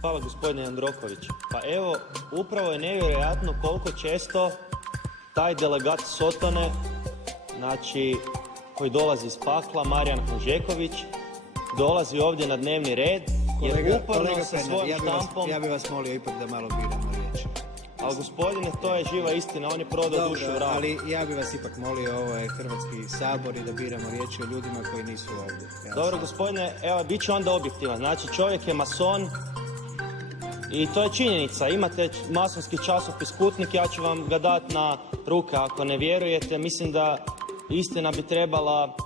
Hvala gospodine Jandroković. Pa evo, upravo je nevjerojatno koliko često taj delegat Sotone, znači koji dolazi iz pakla, Marijan Hanžeković, dolazi ovdje na dnevni red jer uporno sa svojom štampom... Ja bih vas molio ipak da malo biramo riječi. Ali gospodine, to je živa istina, on je prodao dušu u rad. Ali ja bih vas ipak molio, ovo je Hrvatski sabor i da biramo riječi o ljudima koji nisu ovdje. Dobro gospodine, evo, bit ću onda objektivan. Znači čovjek je mason i to je činjenica. Imate masonski časopis Kutnik, ja ću vam ga dati na ruke ako ne vjerujete. Mislim da istina bi trebala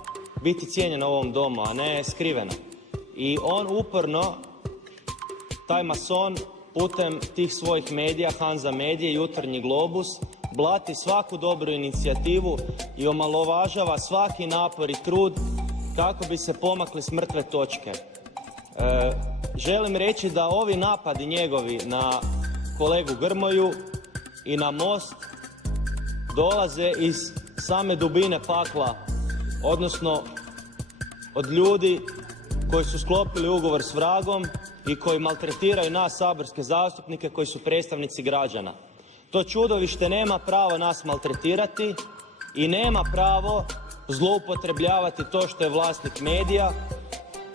biti cijenjena u ovom domu, a ne skrivena. I on uporno, taj mason, putem tih svojih medija, Hanza Medije, Jutarnji Globus, blati svaku dobru inicijativu i omalovažava svaki napor i trud kako bi se pomakli s mrtve točke. Želim reći da ovi napadi njegovi na kolegu Grmoju i na Most dolaze iz same dubine pakla, odnosno od ljudi koji su sklopili ugovor s vragom i koji maltretiraju nas saborske zastupnike koji su predstavnici građana. To čudovište nema pravo nas maltretirati i nema pravo zloupotrebljavati to što je vlasnik medija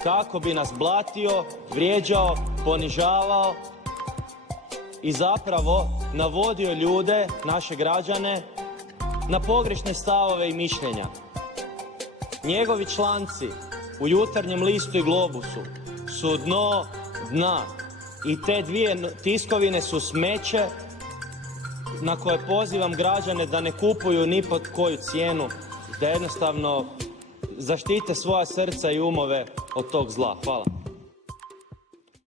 kako bi nas blatio, vrijeđao, ponižavao i zapravo navodio ljude, naše građane, na pogrešne stavove i mišljenja. Njegovi članci u Jutarnjem listu i Globusu su dno dna i te dvije tiskovine su smeće na koje pozivam građane da ne kupuju ni pod koju cijenu, da jednostavno zaštite svoja srca i umove od tog zla. Hvala.